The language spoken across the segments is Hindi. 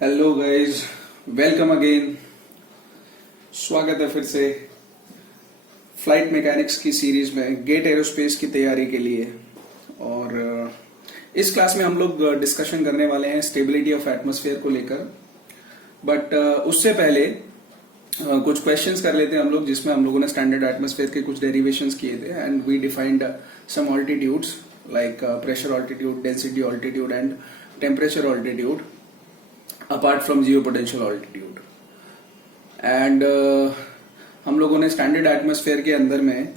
Hello guys, welcome again. स्वागत है फिर से फ्लाइट मैकेनिक्स की सीरीज में गेट एरोस्पेस की तैयारी के लिए। और इस क्लास में हम लोग डिस्कशन करने वाले हैं स्टेबिलिटी ऑफ एटमॉस्फेयर को लेकर। बट उससे पहले कुछ क्वेश्चंस कर लेते हैं हम लोग, जिसमें हम लोगों ने स्टैंडर्ड एटमॉस्फेयर के कुछ डेरिवेशंस किए थे and we defined some altitudes like pressure altitude, density altitude and temperature altitude apart from geopotential altitude. And हम लोगों ने स्टैंडर्ड एटमॉस्फेयर के अंदर में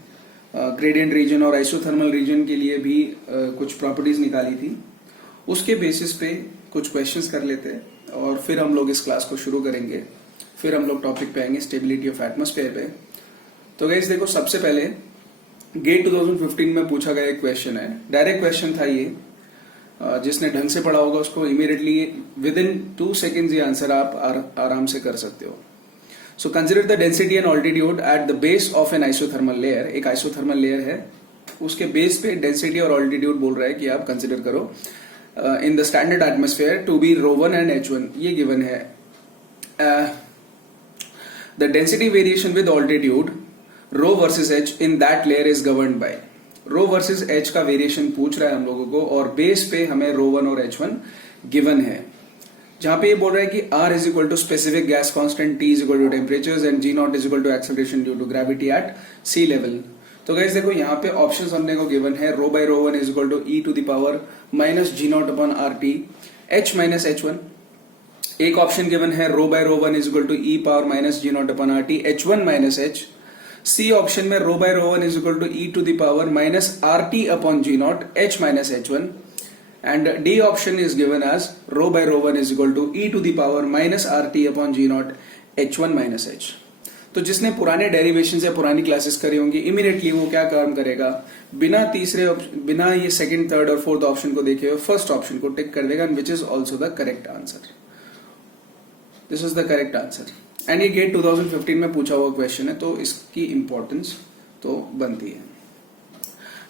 ग्रेडियंट रीजन और आइसोथर्मल रीजन के लिए भी कुछ प्रॉपर्टीज निकाली थी। उसके बेसिस पे कुछ क्वेश्चंस कर लेते हैं और फिर हम लोग इस क्लास को शुरू करेंगे। फिर हम लोग टॉपिक पे आएंगे स्टेबिलिटी ऑफ एटमॉस्फेयर पे। तो गाइस देखो, सबसे पहले गेट 2015 में पूछा गया एक क्वेश्चन है, डायरेक्ट क्वेश्चन था ये। जिसने ढंग से पढ़ा होगा उसको इमीडिएटली विद इन 2 सेकेंड्स ये आंसर आप आराम से कर सकते हो। So consider the density and altitude at the base of N isothermal layer. एक आइसोथर्मल लेयर है, उसके बेस पे डेंसिटी और ऑल्टीट्यूड बोल रहा है कि आप कंसिडर करो in the standard atmosphere to be ρ1 and h1। ये गिवन है। The density variation with altitude ρ versus h in that layer is governed by. Rho versus h का वेरिएशन पूछ रहा है हम लोगों को और बेस पे हमें ρ1 और h1 गिवन है, जहां पे ये बोल रहा है कि R is equal to specific gas constant, T is equal to temperature and G0 is equal to acceleration due to gravity at sea level. तो गाइस देखो, यहाँ पे ऑप्शंस हमने को गिवन है ρ by ρ1 is equal to e to the power minus G0 upon RT h minus h1। एक ऑप्शन गिवन है ρ by ρ1 is equal to e power minus G0 upon RT h1 minus h। C option में ρ by ρ1 is equal to e to the power minus RT upon G0 h minus h1। And D option is given as ρ by ρ1 is equal to e to the power minus RT upon G0 h1 minus h। तो जिसने पुराने डेरिवेशन या पुरानी क्लासेस करी होंगी, इमीडिएटली वो क्या काम करेगा, बिना ये सेकंड, थर्ड और फोर्थ ऑप्शन को देखे हुए फर्स्ट ऑप्शन को टिक कर देगा, which is also the correct answer. This is the correct answer. And ये गेट 2015 में पूछा हुआ क्वेश्चन है, तो इसकी इंपॉर्टेंस तो बनती है।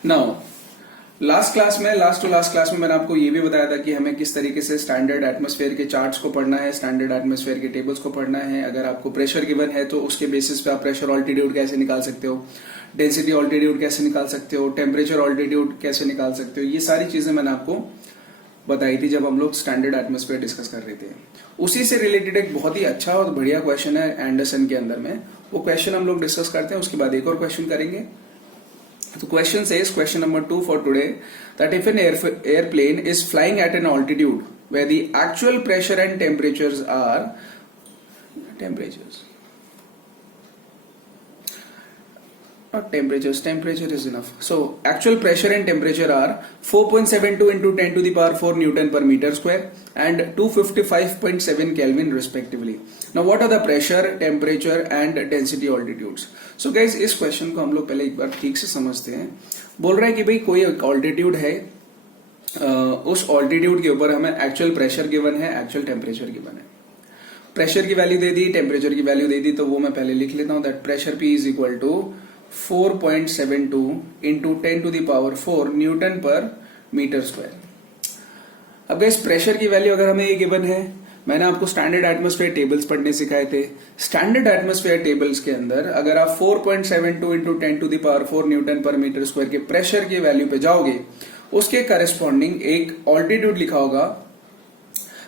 Now last to last class में मैंने आपको ये भी बताया था कि हमें किस तरीके से स्टैंडर्ड एटमॉस्फेयर के चार्ट्स को पढ़ना है, स्टैंडर्ड एटमॉस्फेयर के टेबल्स को पढ़ना है। अगर आपको प्रेशर गिवन है तो उसके बेसिस पे आप प्रेशर ऑल्टीट्यूड कैसे निकाल सकते हो, डेंसिटी ऑल्टीट्यूड कैसे निकाल सकते हो, टेम्परेचर ऑल्टीट्यूड कैसे निकाल सकते हो। ये सारी चीजें मैंने आपको बताई थी जब हम लोग स्टैंडर्ड एटमॉस्फेयर डिस्कस कर रहे थे। उसी से रिलेटेड एक बहुत ही अच्छा और बढ़िया क्वेश्चन है एंडरसन के अंदर में, वो क्वेश्चन हम लोग डिस्कस करते हैं। उसके बाद एक और क्वेश्चन करेंगे। तो question says, question number 2 for today, that if an airplane is flying at an altitude where the actual pressure and temperatures are temperature is enough. So actual pressure and temperature are 4.72 into 10 to the power 4 Newton per meter square and 255.7 Kelvin respectively. Now what are the pressure, temperature and density altitudes? So guys, इस क्वेश्चन को हम लोग पहले एक बार ठीक से समझते हैं। बोल रहा है कि भाई कोई ऑल्टीट्यूड है, उस ऑल्टीट्यूड के ऊपर हमें एक्चुअल प्रेशर गिवन है, एक्चुअल टेम्परेचर गिवन है। प्रेशर की वैल्यू दे दी, टेम्परेचर की वैल्यू दे दी, तो वो मैं पहले लिख लेता हूं that pressure P is equal to 4.72 into 10 to the power 4 newton per metre square. अब गाइस, प्रेशर की वैल्यू अगर हमें ये गिवन है, मैंने आपको स्टैंडर्ड एटमॉस्फेयर टेबल्स पढ़ने सिखाए थे। स्टैंडर्ड एटमॉस्फेयर टेबल्स के अंदर अगर आप 4.72 into 10 to the power 4 newton per metre square के प्रेशर की वैल्यू पे जाओगे, उसके करस्पॉन्डिंग एक ऑल्टीट्यूड लिखा होगा।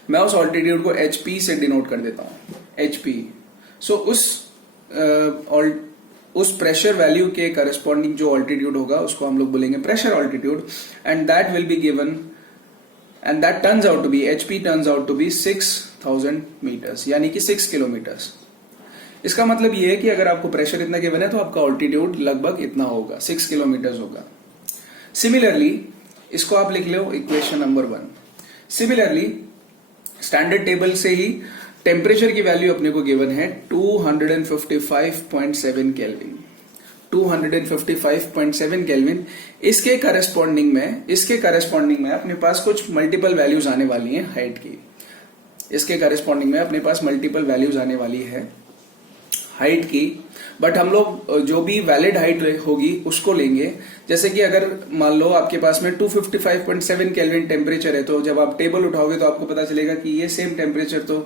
मैं उस ऑल्टीट्यूड को HP से डिनोट कर देता हूं, HP। सो उस प्रेशर वैल्यू के करस्पॉन्डिंग जो ऑल्टीट्यूड होगा उसको हम लोग बोलेंगे pressure altitude, and that will be given and that turns out to be, HP turns out to be 6000 metres, यानी कि 6 किलोमीटर्स। इसका मतलब ये है कि अगर आपको प्रेशर इतना गिवन है तो आपका ऑल्टीट्यूड लगभग इतना होगा, 6 किलोमीटर्स होगा। सिमिलरली इसको आप लिख लो equation number 1। Similarly standard table से ही टेम्परेचर की वैल्यू अपने को गिवन है 255.7 केल्विन, 255.7 केल्विन। इसके करस्पॉन्डिंग में अपने पास कुछ मल्टीपल वैल्यूज आने वाली हैं हाइट की। इसके करस्पॉन्डिंग में अपने पास मल्टीपल वैल्यूज आने वाली है हाइट की, बट हम लोग जो भी वैलिड हाइट होगी उसको लेंगे। जैसे कि अगर मान लो आपके पास में 255.7 केल्विन टेम्परेचर है, तो जब आप टेबल उठाओगे तो आपको पता चलेगा कि ये सेम टेम्परेचर तो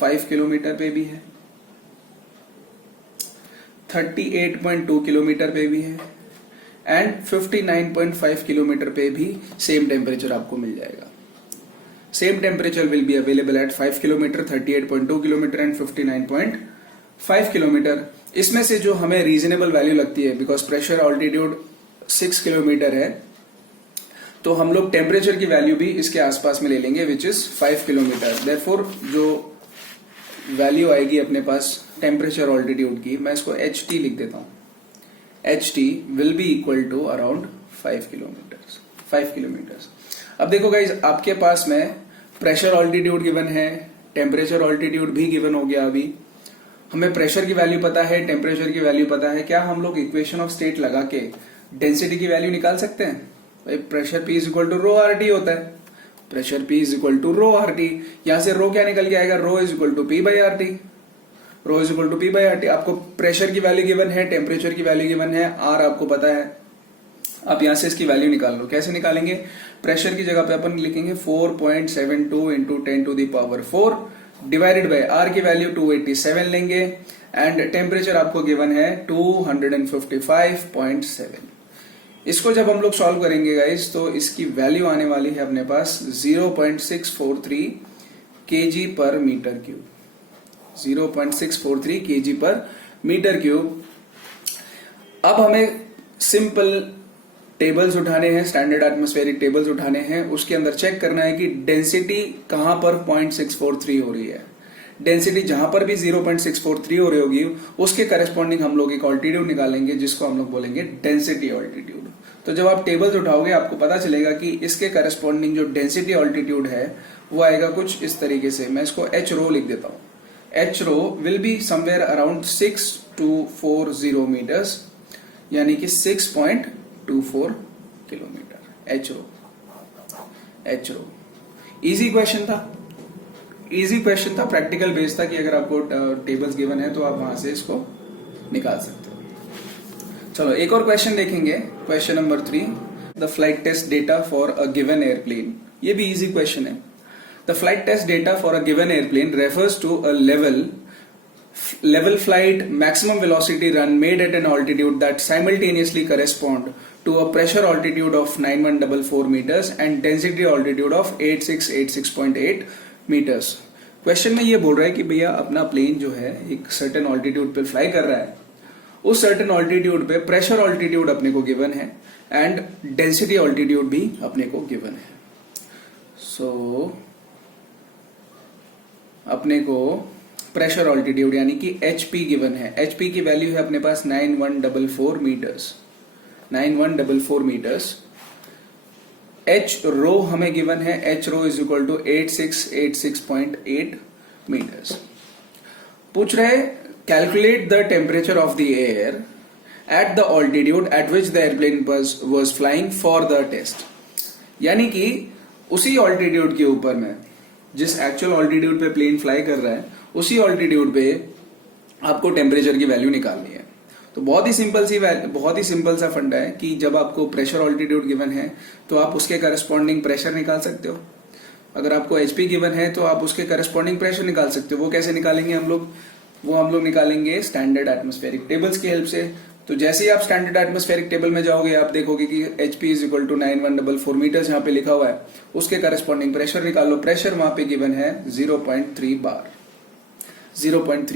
5 किलोमीटर पे भी है, 38.2 किलोमीटर पे भी है, एंड 59.5 किलोमीटर पे भी सेम टेम्परेचर आपको मिल जाएगा। Same temperature will be available at 5 kilometre, 38.2 kilometre and 59.5 kilometre. इसमें से जो हमें रीजनेबल वैल्यू लगती है, बिकॉज प्रेशर ऑल्टीट्यूड 6 किलोमीटर है, तो हम लोग टेम्परेचर की वैल्यू भी इसके आसपास में ले लेंगे, विच इज 5 किलोमीटर। देयरफॉर जो वैल्यू आएगी अपने पास टेम्परेचर ऑल्टीट्यूड की, मैं इसको एच टी लिख देता हूं। H T will be equal to around 5 kilometre. अब देखो गाइज, आपके पास में प्रेशर ऑल्टीट्यूड गिवन है, टेम्परेचर ऑल्टीट्यूड भी गिवन हो गया। अभी हमें प्रेशर की वैल्यू पता है, टेम्परेचर की वैल्यू पता है। क्या हम लोग इक्वेशन ऑफ स्टेट लगा के डेंसिटी की वैल्यू निकाल सकते हैं? भाई pressure P is equal to rho R T होता है, pressure P is equal to rho R T. यहां से रो क्या निकल के आएगा? Rho is equal to P by R T. Rho is equal to P by R T. आपको प्रेशर की वैल्यू गिवन है, टेम्परेचर की वैल्यू गिवन है, आर आपको पता है। आप यहां से इसकी वैल्यू निकाल लो। कैसे निकालेंगे? प्रेशर की जगह पे अपन लिखेंगे 4.72 into 10 to the power 4 divided by R की वैल्यू 287 लेंगे, एंड टेम्परेचर आपको गिवन है 255.7। इसको जब हम लोग सॉल्व करेंगे गाइस, तो इसकी वैल्यू आने वाली है अपने पास 0.643 kg पर मीटर क्यूब। 0.643 kg पर मीटर क्यूब। अब हमें सिंपल टेबल्स उठाने हैं, स्टैंडर्ड एटमॉस्फेरिक टेबल्स उठाने हैं। उसके अंदर चेक करना है कि डेंसिटी कहां पर 0.643 हो रही है। डेंसिटी जहां पर भी 0.643 हो रही होगी, उसके करस्पॉन्डिंग हम लोग एक ऑल्टीट्यूड निकालेंगे, जिसको हम लोग बोलेंगे डेंसिटी ऑल्टीट्यूड। तो जब आप टेबल्स उठाओगे आपको पता चलेगा कि इसके करस्पॉन्डिंग जो डेंसिटी ऑल्टीट्यूड है वो आएगा कुछ इस तरीके से। मैं इसको एच रो लिख देता हूं। H rho will be somewhere around 6240 metres, यानी कि 6.24 kilometre. H rho easy question था, प्रैक्टिकल बेस्ड था कि अगर आपको टेबल्स गिवन है तो आप वहां से इसको निकाल सकते हो। चलो एक और क्वेश्चन देखेंगे, question number 3। The flight test data for a given airplane. ये भी इजी क्वेश्चन है। The flight test data for a given airplane refers to a level flight maximum velocity run made at an altitude that simultaneously correspond to a pressure altitude of 9144 meters and density altitude of 8686.8 meters। Question में ये बोल रहा है कि भैया अपना प्लेन जो है एक सर्टेन ऑल्टीट्यूड पे फ्लाई कर रहा है, उस सर्टेन ऑल्टीट्यूड पे प्रेशर ऑल्टीट्यूड अपने को गिवन है एंड डेंसिटी ऑल्टीट्यूड भी अपने को गिवन है। सो अपने को प्रेशर ऑल्टीट्यूड यानी कि HP गिवन है। HP की वैल्यू है अपने पास 9144 मीटर्स। H रो हमें गिवन है, H rho is equal to 8686.8 metres. पूछ रहे calculate the temperature of the air at the altitude at which the airplane was flying for the test. यानी कि उसी ऑल्टीट्यूड के ऊपर में, जिस एक्चुअल ऑल्टीट्यूड पे प्लेन फ्लाई कर रहा है, उसी ऑल्टीट्यूड पे आपको टेम्परेचर की वैल्यू निकालनी है। तो बहुत ही सिंपल सा फंडा है कि जब आपको प्रेशर ऑल्टीट्यूड गिवन है तो आप उसके करस्पॉन्डिंग प्रेशर निकाल सकते हो। अगर आपको HP गिवन है तो आप उसके करस्पॉन्डिंग प्रेशर निकाल सकते हो। वो कैसे निकालेंगे हम लोग? वो हम लोग निकालेंगे स्टैंडर्ड एटमॉस्फेरिक टेबल्स की हेल्प से। तो जैसे ही आप स्टैंडर्ड एटमॉस्फेरिक टेबल में जाओगे आप देखोगे कि HP is equal to 9144 metres यहाँ पे लिखा हुआ है, उसके करस्पॉन्डिंग प्रेशर निकालो। प्रेशर वहां पे गिवन है 0.3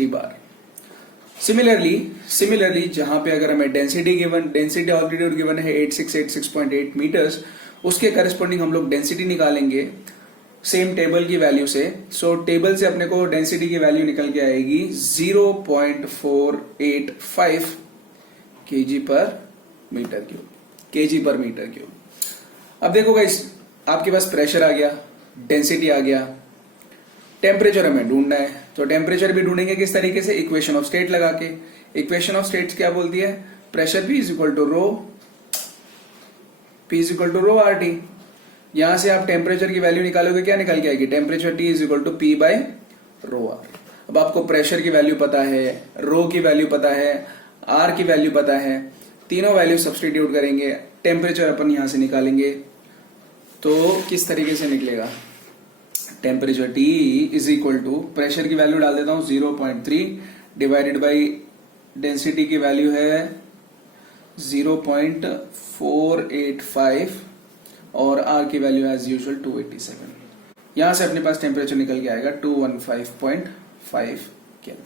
बार। सिमिलरली जहां पे अगर हमें डेंसिटी ऑल्टीट्यूड गिवन है 8686.8 मीटर्स, उसके करस्पॉन्डिंग हम लोग डेंसिटी निकालेंगे सेम टेबल की वैल्यू से। सो टेबल से अपने को डेंसिटी की वैल्यू निकल के आएगी 0.485 kg पर मीटर क्यूब। अब देखो गाइस, आपके पास प्रेशर आ गया, डेंसिटी आ गया, टेम्परेचर हमें ढूंढना है। तो टेम्परेचर भी ढूंढेंगे किस तरीके से? इक्वेशन ऑफ स्टेट लगा के। इक्वेशन ऑफ स्टेट क्या बोलती है? Pressure P is equal to rho R T. यहां से आप टेम्परेचर की वैल्यू निकालोगे, क्या निकल के आएगी? Temperature T is equal to P by rho R. अब आपको प्रेशर की वैल्यू पता है, रो की वैल्यू पता है, आर की वैल्यू पता है, तीनों वैल्यू सब्सटीट्यूट करेंगे, टेम्परेचर अपन यहां से निकालेंगे, तो किस तरीके से निकलेगा? Temperature T is equal to, pressure की वैल्यू डाल देता हूं 0.3 डिवाइडेड बाई डेंसिटी की वैल्यू है 0.485 और आर की वैल्यू एज यूजुअल 287। यहां से अपने पास टेम्परेचर निकल के आएगा 215.5 केल्विन,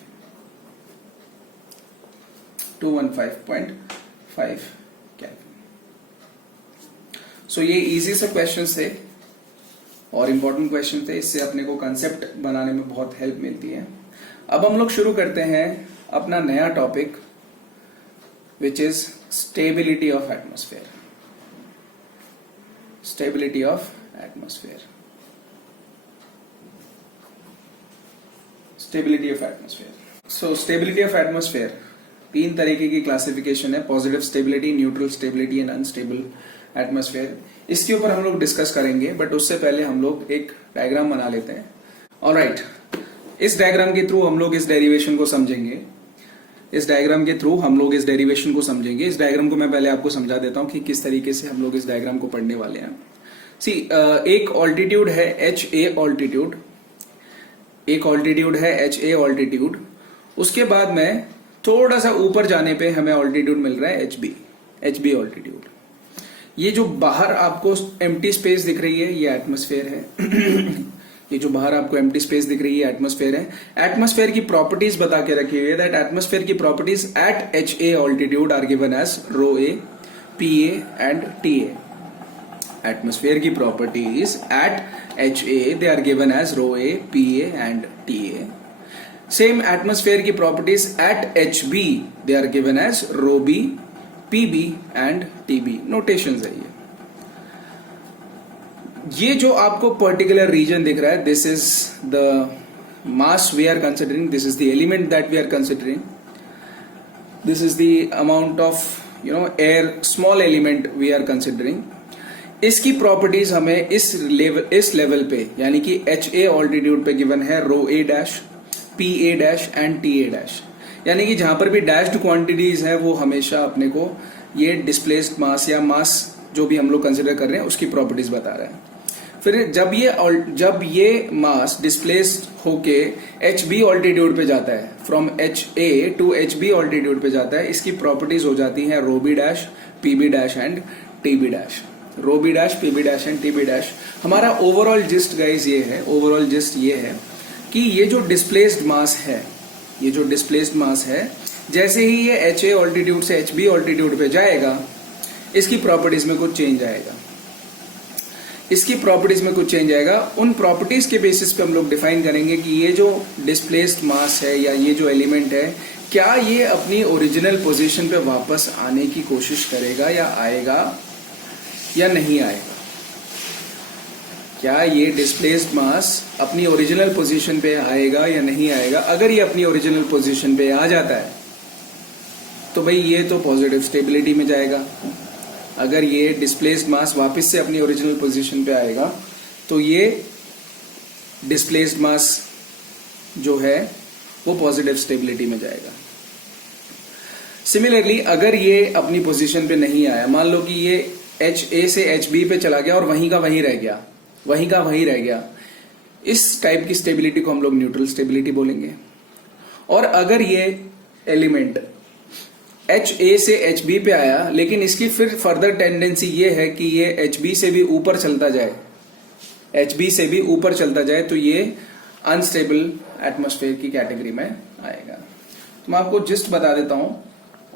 215.5 केल्विन। सो ये इजी से क्वेश्चंस थे और इंपॉर्टेंट क्वेश्चन थे, इससे अपने को कंसेप्ट बनाने में बहुत हेल्प मिलती है। अब हम लोग शुरू करते हैं अपना नया topic, which is stability of atmosphere. Stability of atmosphere, stability of atmosphere. So stability of atmosphere, तीन तरीके की क्लासिफिकेशन है, positive stability, neutral stability and unstable atmosphere. इसके ऊपर हम लोग डिस्कस करेंगे, बट उससे पहले हम लोग एक डायग्राम बना लेते हैं। ऑलराइट, इस डायग्राम के थ्रू हम लोग इस डेरिवेशन को समझेंगे। इस डायग्राम के थ्रू हम लोग इस डेरिवेशन को समझेंगे। इस डायग्राम को मैं पहले आपको समझा देता हूं कि किस तरीके से हम लोग इस डायग्राम को पढ़ने वाले हैं। सी, एक ऑल्टीट्यूड है HA ऑल्टीट्यूड, एक ऑल्टीट्यूड है HA ऑल्टीट्यूड, उसके बाद में थोड़ा सा ऊपर जाने पे हमें ऑल्टीट्यूड मिल रहा है HB ऑल्टीट्यूड। ये जो बाहर आपको एम्प्टी स्पेस दिख रही है ये एटमॉस्फेयर है। ये जो बाहर आपको एम्प्टी स्पेस दिख रही है एटमॉस्फेयर है। एटमॉस्फेयर की प्रॉपर्टीज बता के रखी हुई है दैट एटमॉस्फेयर की properties at HA altitude are given as ρA, PA and TA। Atmosphere की properties at HA they are given as ρA, PA and TA। Same atmosphere की properties at HB they are given as ρB, PB and TB। Notations है ये जो आपको पर्टिकुलर रीजन दिख रहा है, this is the mass we are considering, this is the element that we are considering, this is the amount of air, small element we are considering. इसकी प्रॉपर्टीज हमें इस लेवल पे यानी कि HA ऑल्टीट्यूड पे गिवन है ρA dash, PA dash and TA dash. यानी कि जहां पर भी डैश्ड क्वांटिटीज है वो हमेशा अपने को ये डिस्प्लेस्ड मास या मास जो भी हम लोग कंसिडर कर रहे हैं उसकी प्रॉपर्टीज बता रहे हैं। फिर जब ये मास डिस्प्लेस्ड होके HB ऑल्टीट्यूड पे जाता है, from HA to HB altitude पे जाता है, इसकी प्रॉपर्टीज हो जाती हैं ρB dash, PB dash and TB dash. ρB dash, PB dash and TB dash. हमारा ओवरऑल जिस्ट गाइज ये है, ओवरऑल जिस्ट ये है कि ये जो डिस्प्लेस्ड मास है, ये जो डिस्प्लेस्ड मास है, जैसे ही ये HA ऑल्टीट्यूड से HB ऑल्टीट्यूड पे जाएगा इसकी प्रॉपर्टीज में कुछ चेंज आएगा, इसकी प्रॉपर्टीज में कुछ चेंज आएगा। उन प्रॉपर्टीज के बेसिस पे हम लोग डिफाइन करेंगे कि ये जो डिस्प्लेस्ड मास है या ये जो एलिमेंट है, क्या ये अपनी ओरिजिनल पोजीशन पे वापस आने की कोशिश करेगा या आएगा या नहीं आएगा। क्या ये डिस्प्लेस्ड मास अपनी ओरिजिनल पोजीशन पे आएगा या नहीं आएगा। अगर ये अपनी ओरिजिनल पोजीशन पे आ जाता है तो भाई ये तो पॉजिटिव स्टेबिलिटी में जाएगा। अगर ये डिस्प्लेस्ड मास वापस से अपनी ओरिजिनल पोजीशन पे आएगा तो ये डिस्प्लेस्ड मास जो है वो पॉजिटिव स्टेबिलिटी में जाएगा। सिमिलरली अगर ये अपनी पोजीशन पे नहीं आया, मान लो कि ये HA से HB पे चला गया और वहीं का वहीं रह गया, वहीं का वहीं रह गया, इस टाइप की स्टेबिलिटी को हम लोग न्यूट्रल स्टेबिलिटी बोलेंगे। और अगर ये एलिमेंट HA से HB पे आया लेकिन इसकी फिर फर्दर टेंडेंसी ये है कि ये HB से भी ऊपर चलता जाए, HB से भी ऊपर चलता जाए, तो ये अनस्टेबल एटमॉस्फेयर की कैटेगरी में आएगा। तो मैं आपको जिस्ट बता देता हूं,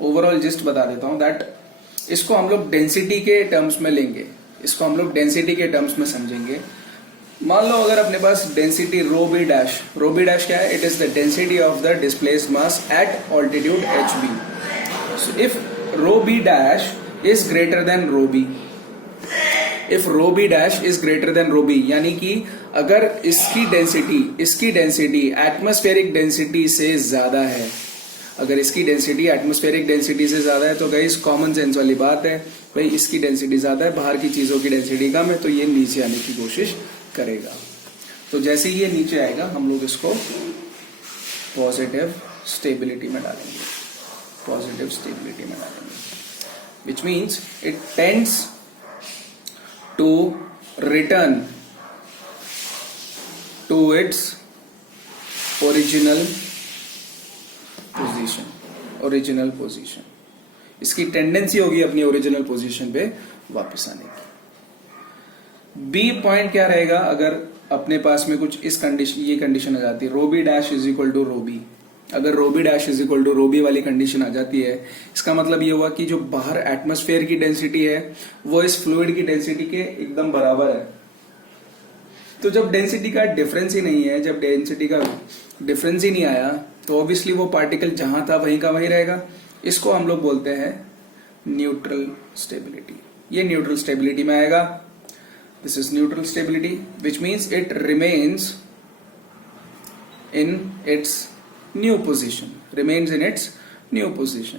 ओवरऑल जिस्ट बता देता हूं दैट इसको हम लोग डेंसिटी के टर्म्स में लेंगे, इसको हम लोग डेंसिटी के टर्म्स में समझेंगे। मान लो अगर अपने पास density ρB dash, ρB dash क्या है, it is the density of the displaced mass at altitude HB। So if ρB dash is greater than ρB, if ρB dash is greater than ρB, यानी कि अगर इसकी डेंसिटी एटमॉस्फेरिक डेंसिटी से ज्यादा है, अगर इसकी डेंसिटी एटमॉस्फेरिक डेंसिटी से ज्यादा है तो गाइस कॉमन सेंस वाली बात है, भाई इसकी डेंसिटी ज्यादा है, बाहर की चीजों की डेंसिटी कम है, तो ये नीचे आने की कोशिश करेगा। तो जैसे ही ये नीचे आएगा हम लोग इसको पॉजिटिव स्टेबिलिटी में डालेंगे, पॉजिटिव स्टेबिलिटी में डालेंगे, which means it tends to return to its original position, इसकी टेंडेंसी होगी अपनी ओरिजिनल पोजीशन पे वापस आने की। बी पॉइंट क्या रहेगा, अगर अपने पास में कुछ इस कंडीशन, ये कंडीशन आ जाती है, rho B dash is equal to rho B, अगर rho B dash is equal to rho B वाली कंडीशन आ जाती है, इसका मतलब ये हुआ कि जो बाहर एटमॉस्फेयर की डेंसिटी है वो इस फ्लूइड की डेंसिटी के एकदम बराबर है। तो जब डेंसिटी का डिफरेंस ही नहीं है, जब डेंसिटी का डिफरेंस ही नहीं आया, तो ऑब्वियसली वो पार्टिकल जहां था वहीं का वहीं रहेगा। इसको हम लोग बोलते हैं न्यूट्रल स्टेबिलिटी। ये न्यूट्रल स्टेबिलिटी में आएगा। This is neutral stability which means it remains in its new position, remains in its new position,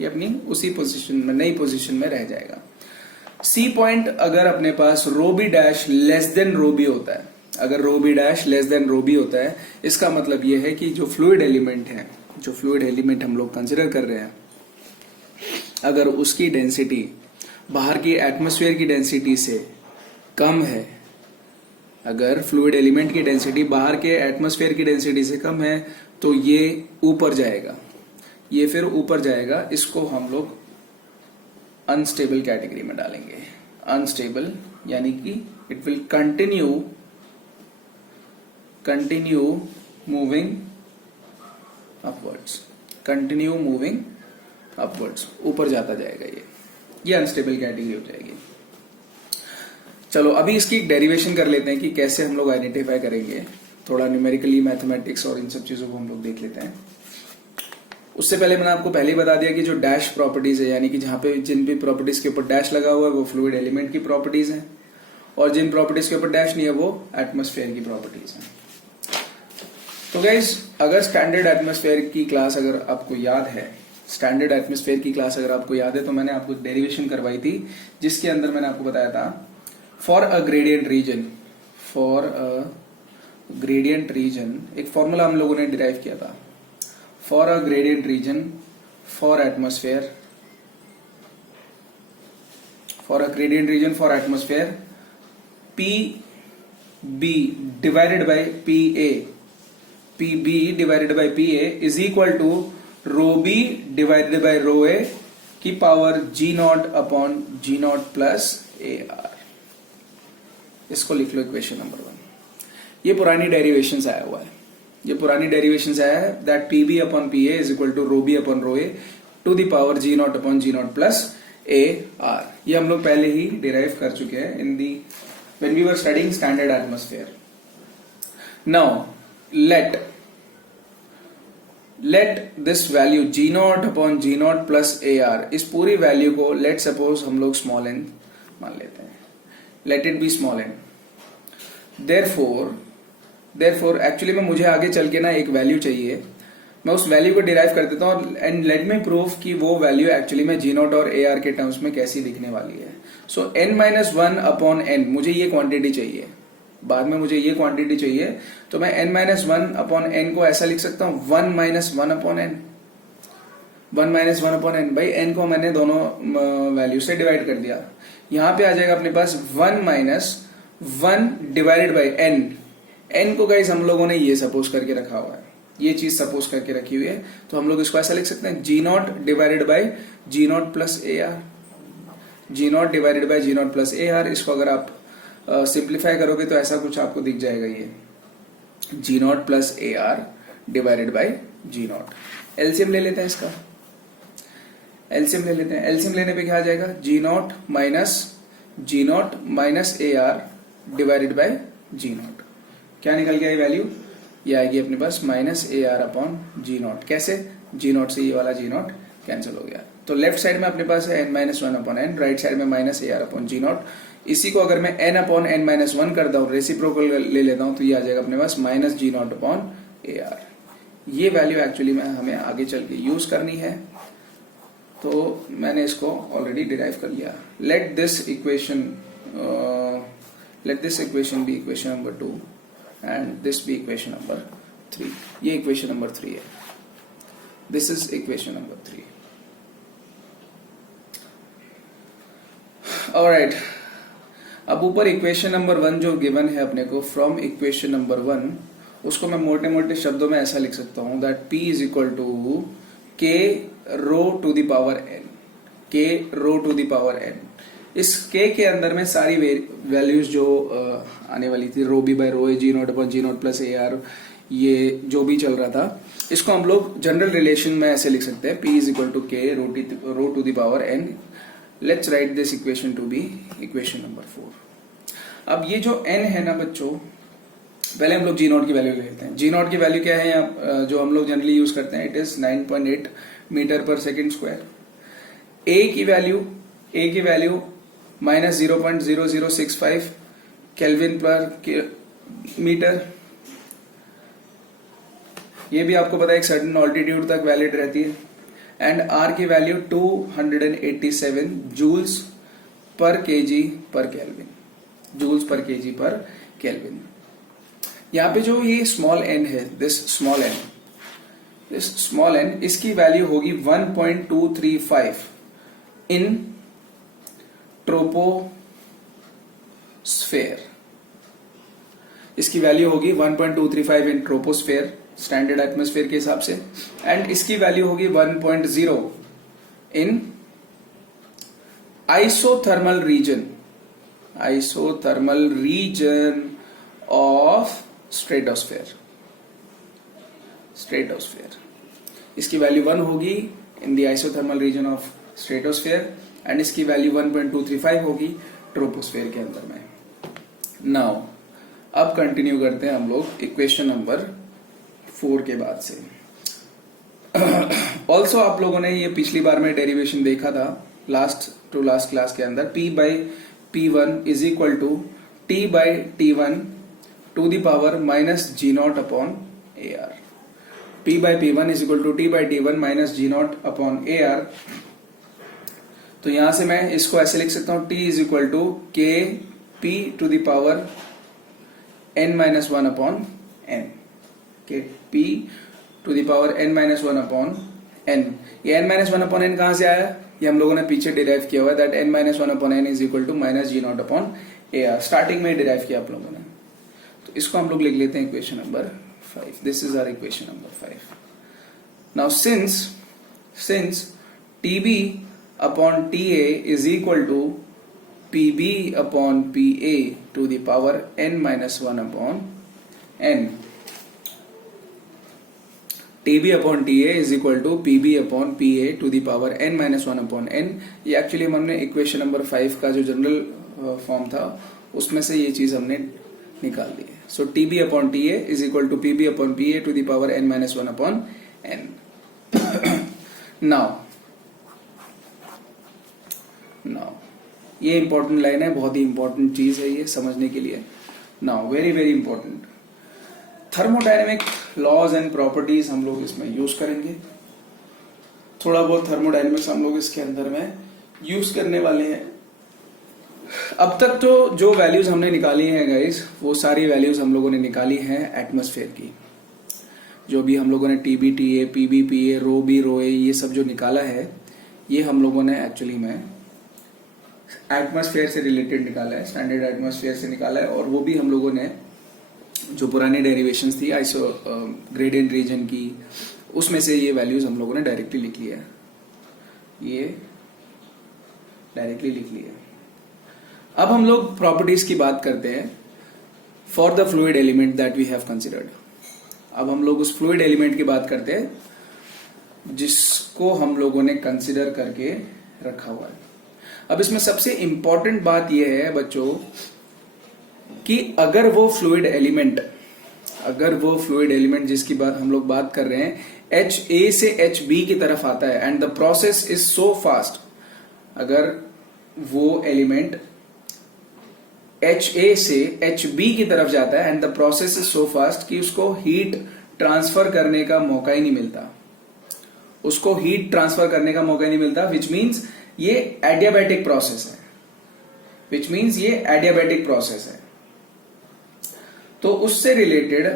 ये अपनी उसी पोजीशन में, नई पोजीशन में रह जाएगा। सी पॉइंट अगर अपने पास rho B dash less than rho B होता है, अगर rho B dash less than rho B होता है, इसका मतलब यह है कि जो फ्लूइड एलिमेंट है, जो फ्लूइड एलिमेंट हम लोग कंसिडर कर रहे हैं, अगर उसकी डेंसिटी बाहर की एटमॉस्फेयर की डेंसिटी से कम है, अगर फ्लूइड एलिमेंट की डेंसिटी बाहर के एटमॉस्फेयर की डेंसिटी से कम है, तो ये ऊपर जाएगा, ये फिर ऊपर जाएगा। इसको हम लोग अनस्टेबल कैटेगरी में डालेंगे। अनस्टेबल यानी कि it will continue moving upwards, continue moving upwards, ऊपर जाता जाएगा, ये अनस्टेबल कैटेगरी हो जाएगी। चलो अभी इसकी डेरिवेशन कर लेते हैं कि कैसे हम लोग आइडेंटिफाई करेंगे, थोड़ा न्यूमेरिकली, मैथमेटिक्स और इन सब चीजों को हम लोग देख लेते हैं। उससे पहले मैंने आपको पहले ही बता दिया कि जो डैश प्रॉपर्टीज है, यानी कि जहां पे जिन भी प्रॉपर्टीज के ऊपर डैश लगा हुआ है वो फ्लूइड एलिमेंट की प्रॉपर्टीज हैं, और जिन प्रॉपर्टीज के ऊपर डैश नहीं है वो एटमॉस्फेयर की प्रॉपर्टीज हैं। तो गाइस, अगर स्टैंडर्ड एटमॉस्फेयर की क्लास अगर आपको याद है, स्टैंडर्ड एटमॉस्फेयर की क्लास अगर आपको याद है, तो मैंने आपको डेरिवेशन करवाई थी, जिसके अंदर मैंने आपको बताया था फॉर अ ग्रेडियंट रीजन, एक फॉर्मूला हम लोगों ने डिराइव किया था। For a gradient region for atmosphere, P B divided by P A is equal to rho B divided by rho A की power G not upon G naught plus A R. इसको लिख लो इक्वेशन नंबर 1। ये पुरानी डेरिवेशन आया हुआ है, ये पुरानी डेरिवेशन आया है that P B upon P A is equal to rho B upon rho A to the power G not upon G naught plus A R. ये हम लोग पहले ही डिराइव कर चुके हैं in the when we were studying standard atmosphere. Now let this value G not upon G naught plus A R, इस पूरी वैल्यू को लेट सपोज हम लोग स्मॉल एन मान लेते हैं, let it be small n. Therefore actually में मुझे आगे चल के ना एक वैल्यू चाहिए, मैं उस वैल्यू को डिराइव कर देता हूँ एंड लेट मी प्रूव कि वो वैल्यू एक्चुअली में जी नॉट और ए आर के टर्म्स में कैसी दिखने वाली है। So n minus one upon n, मुझे ये क्वांटिटी चाहिए, बाद में मुझे ये क्वांटिटी चाहिए, तो मैं n minus one upon n को ऐसा लिख सकता हूँ 1 minus one upon n, 1 minus one upon n. भाई n को मैंने दोनों वैल्यू से डिवाइड कर दिया, यहां पे आ जाएगा अपने पास 1 minus 1 divided by n. N को गाइस हम लोगों ने ये सपोज करके रखा हुआ है, ये चीज सपोज करके रखी हुई है, तो हम लोग इसको ऐसा लिख सकते हैं G naught divided by G naught plus A R, G naught divided by G naught plus A R. इसको अगर आप सिंप्लीफाई करोगे तो ऐसा कुछ आपको दिख जाएगा, ये G naught plus A R divided by G naught. LCM ले लेते हैं इसका, एलसीएम ले लेते हैं। एलसीएम लेने पे क्या आ जाएगा, G naught minus A R divided by G naught. क्या निकल गया ये वैल्यू, ये आएगी अपने पास minus A R upon G naught. कैसे, जी नॉट से ये वाला जी नॉट कैंसिल हो गया, तो लेफ्ट साइड में अपने पास है N minus one upon N, right side में minus A R upon G naught. इसी को अगर मैं N upon N minus one करता हूँ, रेसिप्रोकल ले लेता हूँ, तो ये आ जाएगा अपने पास minus G not upon A R. ये वैल्यू एक्चुअली में हमें आगे चल के यूज करनी है, तो मैंने इसको ऑलरेडी डिराइव कर लिया। Let this equation be equation number 2 and this be equation number 3, ये इक्वेशन नंबर 3 है. This is equation number 3. Alright, अब ऊपर इक्वेशन नंबर 1 जो गिवन है अपने को फ्रॉम इक्वेशन नंबर 1, उसको मैं मोटे मोटे शब्दों में ऐसा लिख सकता हूं that P is equal to K rho to the power n. K rho to the power n. इस K के अंदर में सारी वैल्यूज जो आने वाली थी, rho B by rho A, G not upon G naught plus A R, ये जो भी चल रहा था, इसको हम लोग जनरल रिलेशन में ऐसे लिख सकते हैं P is equal to K rho to the power n. Let's write this equation to be equation number 4. अब ये जो n है ना बच्चों, पहले हम लोग जी नॉट की वैल्यू लेते हैं. जी नॉट की वैल्यू क्या है यहाँ जो हम लोग जनरली यूज करते हैं, इट इज 9.8 मीटर पर सेकेंड स्क्वायर. ए की वैल्यू माइनस 0.0065 केल्विन पर मीटर. ये भी आपको पता है एक सर्टेन ऑल्टीट्यूड तक वैलिड रहती है. एंड आर की वैल्यू 287 जूल्स पर केजी पर केल्विन. जूल्स पर केजी पर केल्विन. यहाँ पे जो ये स्मॉल n है, दिस स्मॉल n, इसकी वैल्यू होगी 1.235 इन ट्रोपोस्फेयर. इसकी वैल्यू होगी 1.235 इन ट्रोपोस्फेयर स्टैंडर्ड एटमॉस्फेयर के हिसाब से. एंड इसकी वैल्यू होगी 1.0 in isothermal region of stratosphere. इसकी वैल्यू 1 होगी in the isothermal region of stratosphere and इसकी वैल्यू 1.235 होगी ट्रोपोस्फेयर के अंदर में. नाउ अब कंटिन्यू करते हैं हम लोग इक्वेशन नंबर 4 के बाद से. ऑल्सो आप लोगों ने ये पिछली बार में डेरिवेशन देखा था लास्ट टू लास्ट क्लास के अंदर. P by P1 is equal to T by T1 to the power minus G not upon A R. P by P1 is equal to T by T1 minus G not upon A R. तो यहां से मैं इसको ऐसे लिख सकता हूं T is equal to K P to the power n minus 1 upon n. K P to the power n minus 1 upon n. ये n माइनस 1 अपॉन n कहां से आया? ये हम लोगों ने पीछे डिराइव किया हुआ है that n minus 1 upon n is equal to minus G not upon A R. Starting में डिराइव किया आप लोगों ने. तो इसको हम लोग लिख लेते हैं equation number 5. This is our equation number 5. Now since TB upon TA is equal to PB upon PA to the power n minus 1 upon n. TB upon TA is equal to PB upon PA to the power n minus 1 upon n. ये एक्चुअली हमने इक्वेशन नंबर 5 का जो जनरल फॉर्म था उसमें से ये चीज हमने निकाल दी है. सो TB upon TA is equal to PB upon PA to the power n minus 1 upon n. Now ये इंपॉर्टेंट लाइन है, बहुत ही इंपॉर्टेंट चीज है ये समझने के लिए. Now very very important, thermodynamic laws and properties हम लोग इसमें यूज करेंगे. थोड़ा बहुत थर्मोडायनेमिक्स हम लोग इसके अंदर में यूज करने वाले हैं. अब तक तो जो वैल्यूज हमने निकाली हैं गाइस, वो सारी वैल्यूज हम लोगों ने निकाली हैं एटमॉस्फेयर की. जो भी हम लोगों ने TB TA PB PA रो बी रो ए ये सब जो निकाला है, ये हम लोगों ने एक्चुअली में एटमॉस्फेयर से रिलेटेड निकाला है, स्टैंडर्ड एटमॉस्फेयर से निकाला है. और वो भी हम लोगों ने जो पुरानी डेरिवेशंस थी आइसो ग्रेडियंट रीजन की, उसमें से ये वैल्यूज हम लोगों ने डायरेक्टली लिख लिया है. ये डायरेक्टली लिख लिया. अब हम लोग प्रॉपर्टीज की बात करते हैं for the fluid element that we have considered. अब हम लोग उस फ्लूइड एलिमेंट की बात करते हैं जिसको हम लोगों ने कंसिडर करके रखा हुआ है. अब इसमें सबसे इंपॉर्टेंट बात यह है बच्चों कि अगर वो फ्लूइड एलिमेंट जिसकी बात हम लोग बात कर रहे हैं HA से HB की तरफ आता है and the process is so fast, अगर वो एलिमेंट HA से HB की तरफ जाता है and the process is so fast कि उसको हीट ट्रांसफर करने का मौका ही नहीं मिलता, विच मीन्स ये एडियाबैटिक प्रोसेस है. तो उससे रिलेटेड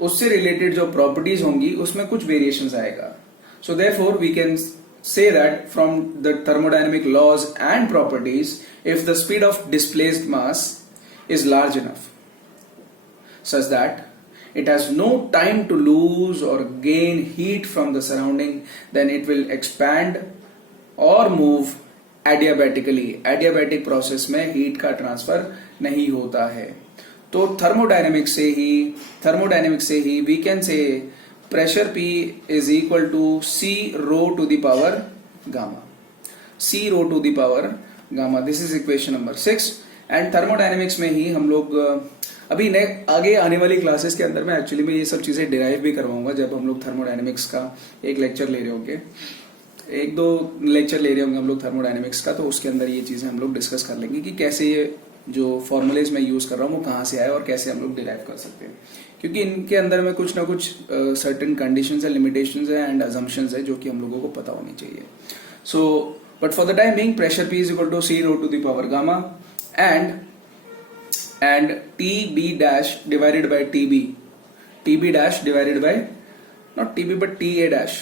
उससे रिलेटेड जो प्रॉपर्टीज होंगी उसमें कुछ वेरिएशंस आएगा. So therefore we can say that from the thermodynamic laws and properties, if the speed of displaced mass is large enough such that it has no time to lose or gain heat from the surrounding, then it will expand or move adiabatically. Adiabatic process में heat का transfer नहीं होता है. तो thermodynamics से ही we can say pressure P is equal to C rho to the power gamma. C rho to the power gamma. This is equation number 6. And thermodynamics में ही हम लोग अभी आगे आने वाली क्लासेस के अंदर में एक्चुअली मैं ये सब चीजें डिराइव भी करवाऊंगा. जब हम लोग थर्मोडायनेमिक्स का एक लेक्चर ले रहे होंगे, 1-2 लेक्चर ले रहे होंगे हम लोग थर्मोडायनेमिक्स का, तो उसके अंदर ये चीजें हम लोग डिस्कस कर लेंगे कि कैसे ये जो फॉर्मूलेज मैं यूज कर रहा हूँ वो कहाँ से आए और कैसे हम लोग डिराइव कर सकते हैं, क्योंकि इनके अंदर में कुछ ना कुछ सर्टेन कंडीशंस है, लिमिटेशंस है एंड अजम्पशंस है जो कि हम लोगों को पता होनी चाहिए. So but for the time being pressure P is equal to C rho to the power gamma and TB dash divided by TB dash divided by not TB but TA dash,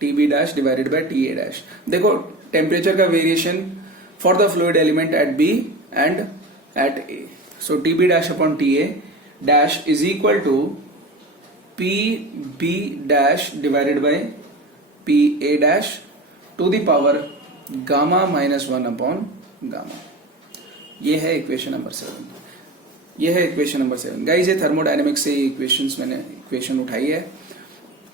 TB dash divided by TA dash. देखो टेम्परेचर का variation for the fluid element at B and at A. So TB dash upon TA dash is equal to PB dash divided by PA dash to the power gamma minus 1 upon gamma. ये है इक्वेशन नंबर 7. गाइस ये थर्मोडायनेमिक्स से इक्वेशंस मैंने इक्वेशन उठाई है.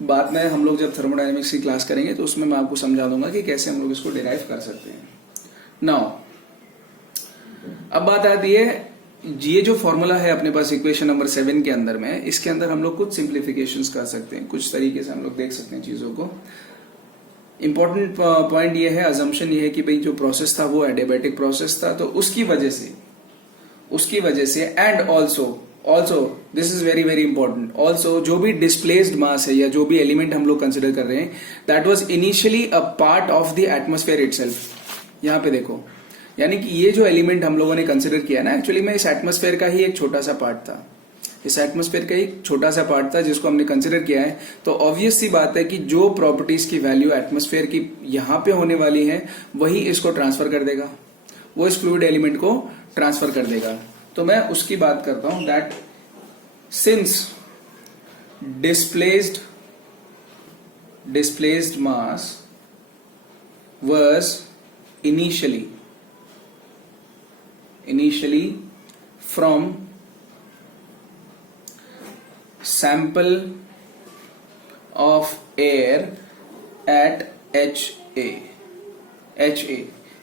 बाद में हम लोग जब थर्मोडायनेमिक्स की क्लास करेंगे तो उसमें मैं आपको समझा दूंगा कि कैसे हम लोग इसको डिराइव कर सकते हैं. नाउ अब बात आती है, ये जो फॉर्मूला है अपने पास इक्वेशन नंबर 7 के अंदर में, इसके अंदर हम लोग कुछ सिंप्लीफिकेशंस कर सकते हैं, कुछ तरीके से हम लोग देख सकते हैं चीजों को. इंपॉर्टेंट पॉइंट ये है, अजम्पशन ये है कि भाई जो प्रोसेस था वो एडियाबैटिक प्रोसेस था, तो उसकी वजह से and also this is very very important, also जो भी डिस्प्लेस्ड मास है या जो भी एलिमेंट हम लोग कंसिडर कर रहे हैं, that was initially a part of the atmosphere itself. यहाँ पे देखो, यानी कि ये जो एलिमेंट हम लोगों ने कंसिडर किया ना, एक्चुअली में इस एटमॉस्फेयर का ही एक छोटा सा पार्ट था. इस एटमॉस्फेयर का एक छोटा सा पार्ट था जिसको हमने कंसिडर किया है. तो ऑब्वियस सी बात है कि जो प्रॉपर्टीज की वैल्यू एटमॉस्फेयर की यहां पे होने वाली है वही इसको ट्रांसफर कर देगा, वो इस फ्लूइड एलिमेंट को ट्रांसफर कर देगा. तो मैं उसकी बात करता हूं, that since displaced mass was initially from sample of air at HA,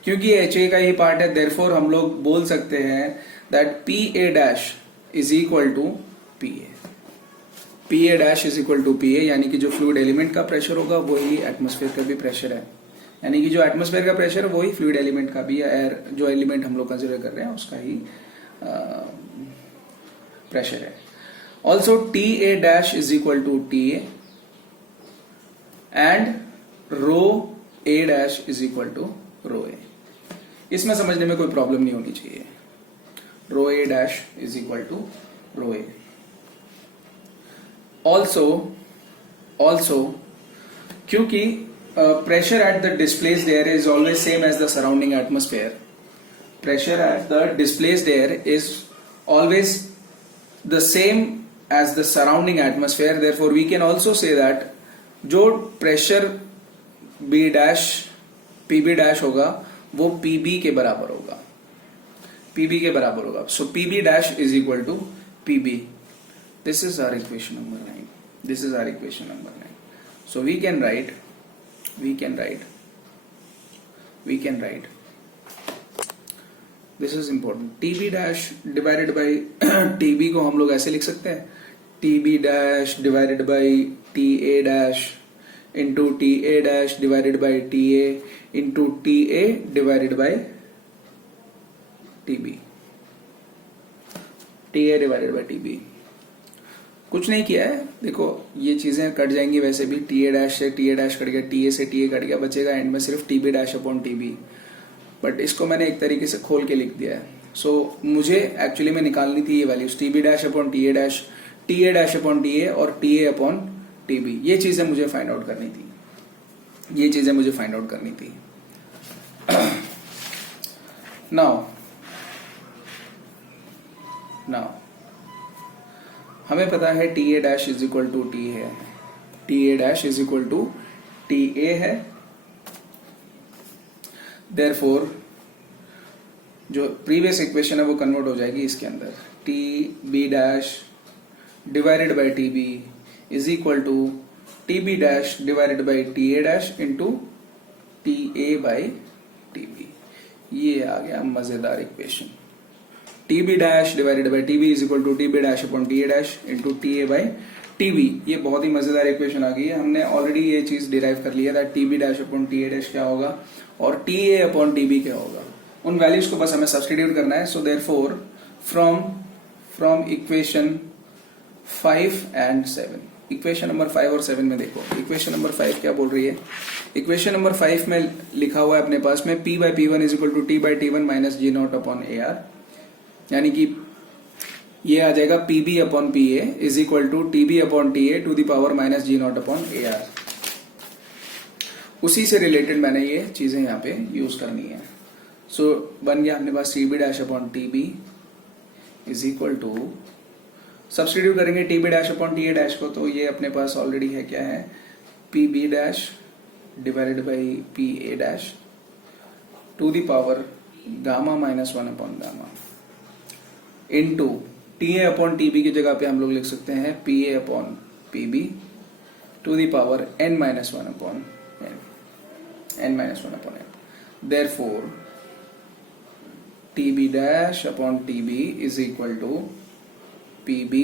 क्योंकि HA का ही पार्ट है, देयरफॉर हम लोग बोल सकते हैं that PA dash is equal to PA. PA dash is equal to PA, यानी कि जो फ्लूइड एलिमेंट का प्रेशर होगा वही एटमॉस्फेयर का भी प्रेशर है, यानी कि जो एटमॉस्फेयर का प्रेशर है वही फ्लूइड एलिमेंट का भी, या एयर जो एलिमेंट हम लोग कंसिडर कर रहे हैं उसका ही प्रेशर है. Also TA dash is equal to TA and rho A dash is equal to rho A. इसमें समझने में कोई प्रॉब्लम नहीं होनी चाहिए. rho A dash is equal to rho A. Also क्योंकि pressure at the displaced air is always same as the surrounding atmosphere. Pressure at the displaced air is always the same as the surrounding atmosphere. Therefore, we can also say that जो pressure PB dash होगा वो PB के बराबर होगा. So PB dash is equal to PB. This is our equation number 9. So we can write this is important, TB dash divided by TB को हम लोग ऐसे लिख सकते हैं, TB dash divided by TA dash into TA dash divided by TA into TA divided by TB. TA divided by TB. कुछ नहीं किया है, देखो ये चीजें कट जाएंगी वैसे भी, TA dash से TA dash कट गया, TA से TA कट गया, बचेगा एंड में सिर्फ TB dash upon TB. But इसको मैंने एक तरीके से खोल के लिख दिया है. सो मुझे एक्चुअली में निकालनी थी ये values, TB dash upon TA dash, T A dash upon T A और T A upon T B. ये चीजें मुझे फाइंड आउट करनी थी, ये चीजें मुझे फाइंड आउट करनी थी। नाउ हमें पता है T A dash is equal to T है, T A dash is equal to T A है। देयरफॉर जो प्रीवियस इक्वेशन है वो कन्वर्ट हो जाएगी इसके अंदर, T B dash divided by T B is equal to T B dash divided by T A dash into T A by T B. ये आ गया मजेदार equation, T B dash divided by T B is equal to T B dash upon T A dash into T A by T B. ये बहुत ही मजेदार इक्वेशन आ गई है। हमने ऑलरेडी ये चीज डिराइव कर लिया था, T B dash upon T A dash क्या होगा और T A upon T B क्या होगा। उन वैल्यूज को बस हमें सब्स्टिट्यूट करना है। So therefore from equation 5 and 7, equation number 5 और 7 में देखो, इक्वेशन नंबर 5 क्या बोल रही है। इक्वेशन नंबर 5 में लिखा हुआ है अपने पास में P by P1 is equal to T by T1 minus G not upon A R, यानी कि ये आ जाएगा PB upon PA is equal to TB upon TA to the power minus G not upon A R. उसी से रिलेटेड मैंने ये चीजें यहाँ पे यूज करनी है। सो बन गया अपने पास TB dash upon TB is equal to, substitute करेंगे TB dash upon TA dash को, तो ये अपने पास ऑलरेडी है, क्या है, PB dash divided by PA dash to the power gamma minus 1 upon gamma into TA upon TB की जगह पे हम लोग लिख सकते हैं PA upon PB to the power n minus 1 upon n minus 1 upon n। Therefore TB dash upon TB is equal to PB,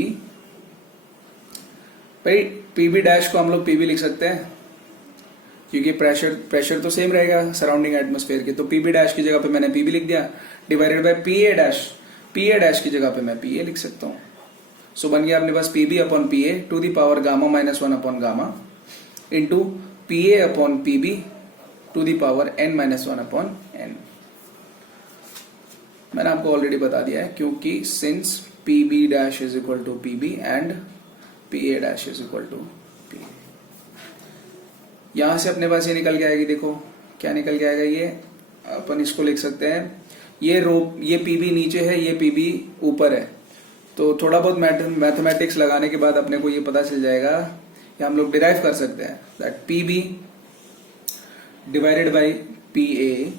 भाई PB डैश को हम लोग PB लिख सकते हैं क्योंकि प्रेशर तो सेम रहेगा सराउंडिंग एटमॉस्फेयर के, तो PB डैश की जगह पे मैंने PB लिख दिया, डिवाइडेड बाय PA डैश की जगह पे मैं PA लिख सकता हूँ। सो बन गया अपने पास PB upon PA to the power gamma minus 1 upon gamma into PA upon PB to the power n minus 1 upon n। मैंने आपको ऑलरेडी बता दिया है, क्योंकि since PB dash is equal to PB and PA dash is equal to PA, यहां से अपने पास ये निकल के आएगी। देखो क्या निकल के आएगा, ये अपन इसको लिख सकते हैं, ये PB नीचे है, ये PB ऊपर है, तो थोड़ा बहुत मैथमेटिक्स लगाने के बाद अपने को ये पता चल जाएगा, या हम लोग डिराइव कर सकते हैं that PB divided by PA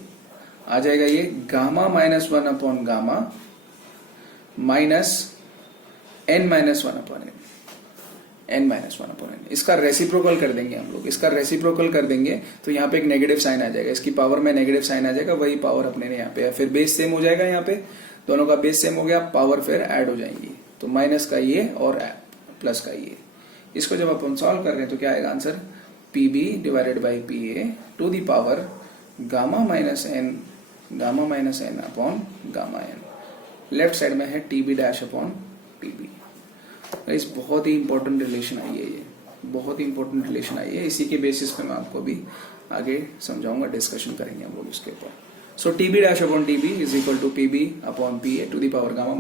आ जाएगा ये gamma minus 1 upon gamma minus n minus 1 upon n minus 1 upon n। इसका रेसिप्रोकल कर देंगे हम लोग, इसका रेसिप्रोकल कर देंगे तो यहाँ पे एक नेगेटिव साइन आ जाएगा, इसकी पावर में नेगेटिव साइन आ जाएगा, वही पावर अपने ने यहाँ पे, फिर बेस सेम हो जाएगा, यहाँ पे दोनों का बेस सेम हो गया, पावर फिर ऐड हो जाएंगी, तो माइनस का ये और प्लस का ये। इसको जब अपन सॉल्व कर रहे हैं तो क्या आएगा answer, PB divided by PA to the power gamma minus n upon gamma n। Left side में है TB डैश अपॉन TB। इस बहुत ही इंपॉर्टेंट रिलेशन आई है, ये बहुत ही इंपॉर्टेंट रिलेशन आई है, इसी के बेसिस पे मैं आपको भी आगे समझाऊंगा, डिस्कशन करेंगे हम लोग इसके ऊपर। So TB dash upon TB is equal to PB upon PA to the power gamma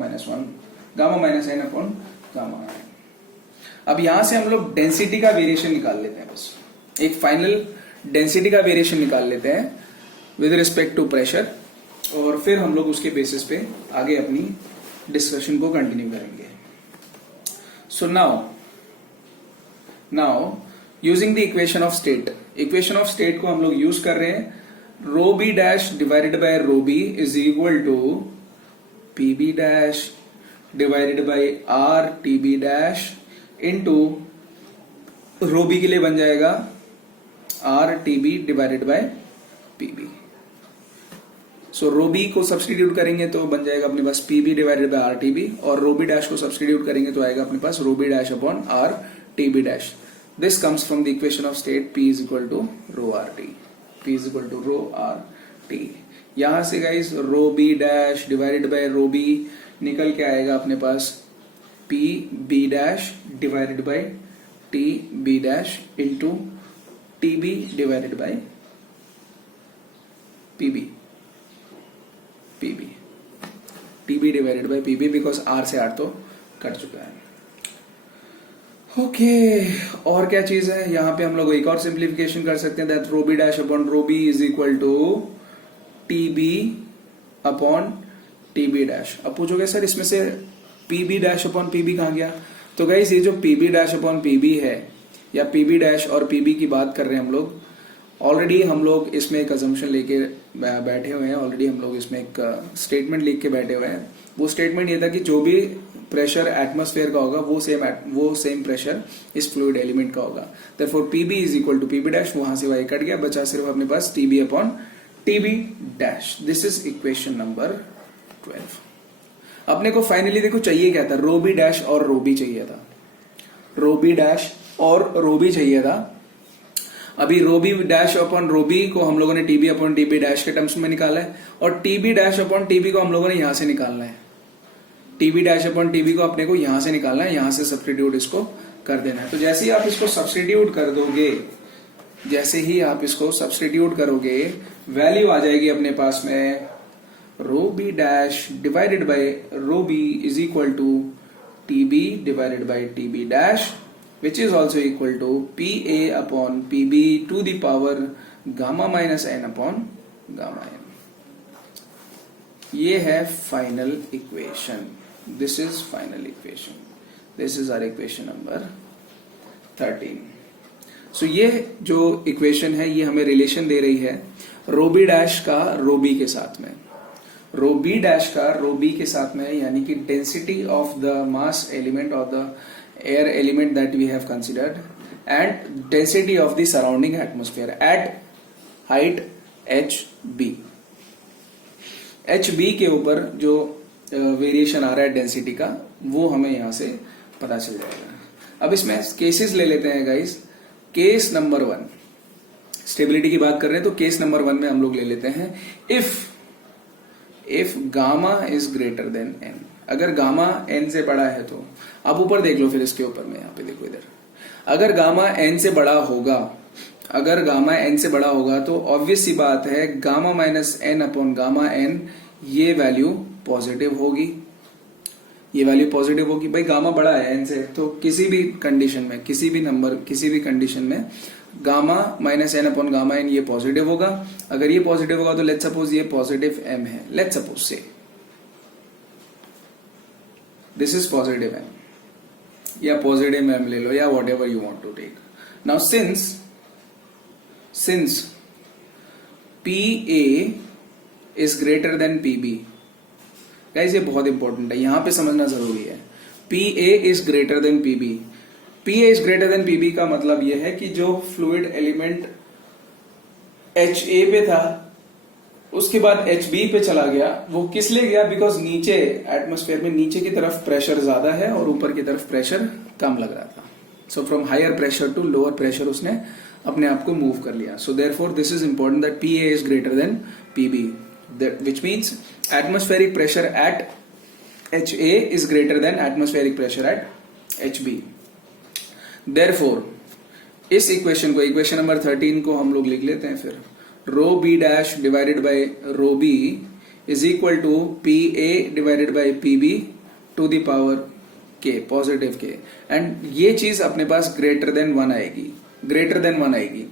minus n upon gamma n। अब यहां से हम लोग डेंसिटी का वेरिएशन निकाल लेते हैं, बस एक फाइनल डेंसिटी का वेरिएशन निकाल लेते हैं विद रिस्पेक्ट टू प्रेशर, और फिर हम लोग उसके बेसिस पे आगे अपनी डिस्कशन को कंटिन्यू करेंगे। So now using the equation of state को हम लोग यूज कर रहे हैं, rho B dash divided by rho B is equal to PB dash divided by R TB dash into rho B के लिए बन जाएगा R TB divided by PB। So rho B को सब्सटीट्यूट करेंगे तो बन जाएगा अपने पास PB divided by R TB, और रो बी डैश को सब्सटीट्यूट करेंगे तो आएगा अपने पास rho B dash upon R TB dash. This comes from the equation of state P is equal to rho RT, P is equal to rho RT। यहां से guys rho B dash divided by rho B निकल के आएगा अपने पास PB dash divided by TB dash into TB divided by PB TB divided by PB, because R से R तो कट चुका है। ओके और क्या चीज है यहाँ पे हम लोग एक और सिंप्लीफिकेशन कर सकते हैं that rho B dash upon rho B is equal to T B upon T B dash. अब पूछोगे सर इसमें से P B dash upon P B कहाँ गया? तो गाइस ये जो P B dash upon P B है या पी बी डैश और पी बी की बात कर रहे हैं हम लोग, ऑलरेडी हम लोग इसमें एक अजम्पशन लेके बैठे हुए हैं, ऑलरेडी हम लोग इसमें एक स्टेटमेंट लिख के बैठे हुए हैं। वो स्टेटमेंट ये था कि जो भी प्रेशर एटमॉस्फेयर का होगा वो सेम प्रेशर इस फ्लूइड एलिमेंट का होगा। Therefore PB is equal to PB dash, वहां से वाई कट गया, बचा सिर्फ अपने पास TB upon TB dash. This is equation number 12। अपने को फाइनली देखो चाहिए क्या था, रो बी डैश और रो बी चाहिए था, रो बी डैश और रो बी चाहिए था। अभी rho B dash upon rho B को हम लोगों ने टीबी अपॉन टीबी डैश के टर्म्स में निकाला है और टीबी डैश अपॉन टीबी को हम लोगों ने यहां से निकालना है। टीबी डैश अपॉन टीबी को अपने को यहां से निकालना है, यहां से सब्स्टिट्यूट इसको कर देना है। तो जैसे ही आप इसको सब्स्टिट्यूट कर दोगे, जैसे ही आप इसको सब्स्टिट्यूट करोगे, वैल्यू आ जाएगी अपने पास में rho B dash divided by rho B is equal to TB divided by TB dash which is also equal to PA upon PB to the power gamma minus n upon gamma n। ये है final equation, this is final equation, this is our equation number 13। सो ये जो इक्वेशन है ये हमें रिलेशन दे रही है रो बी डैश का रो बी के साथ में, रो बी डैश का रो बी के साथ में, यानी कि density of the mass element of the air element that we have considered and density of the surrounding atmosphere at height hb। hb के ऊपर जो वेरिएशन आ रहा है डेंसिटी का वो हमें यहां से पता चल जाएगा। अब इसमें केसेस ले लेते हैं गाइस। केस नंबर 1, स्टेबिलिटी की बात कर रहे हैं तो केस नंबर 1 में हम लोग ले लेते हैं if gamma is greater then n। अगर गामा n से बड़ा है तो आप ऊपर देख लो, फिर इसके ऊपर में यहाँ पे देखो इधर, अगर गामा n से बड़ा होगा, अगर गामा n से बड़ा होगा तो ऑब्वियस सी बात है gamma minus n upon gamma n ये वैल्यू पॉजिटिव होगी, ये वैल्यू पॉजिटिव होगी। भाई गामा बड़ा है n से तो किसी भी कंडीशन में, किसी भी नंबर, किसी भी कंडीशन में gamma minus n upon gamma n ये पॉजिटिव होगा। अगर ये पॉजिटिव होगा तो लेट्स सपोज ये पॉजिटिव m है, let's suppose say this is positive m या पॉजिटिव m ले लो या whatever you want to take. Now since PA is greater than PB, guys ये बहुत इंपॉर्टेंट है, यहां पे समझना जरूरी है। PA is greater than PB, PA is greater than PB का मतलब यह है कि जो फ्लूइड एलिमेंट HA पे था उसके बाद HB पे चला गया, वो किस लिए गया? बिकॉज नीचे एटमॉस्फेयर में नीचे की तरफ प्रेशर ज्यादा है और ऊपर की तरफ प्रेशर कम लग रहा था। So from higher pressure to lower pressure उसने अपने आप को मूव कर लिया। So therefore this is important that PA is greater than PB, which means atmospheric pressure at HA is greater than atmospheric pressure at HB। Therefore इस इक्वेशन को, इक्वेशन नंबर 13 को हम लोग लिख लेते हैं फिर, rho B dash divided by rho B is equal to PA divided by PB to the power K, positive K। And ये चीज अपने पास ग्रेटर देन 1 आएगी, ग्रेटर देन 1 आएगी,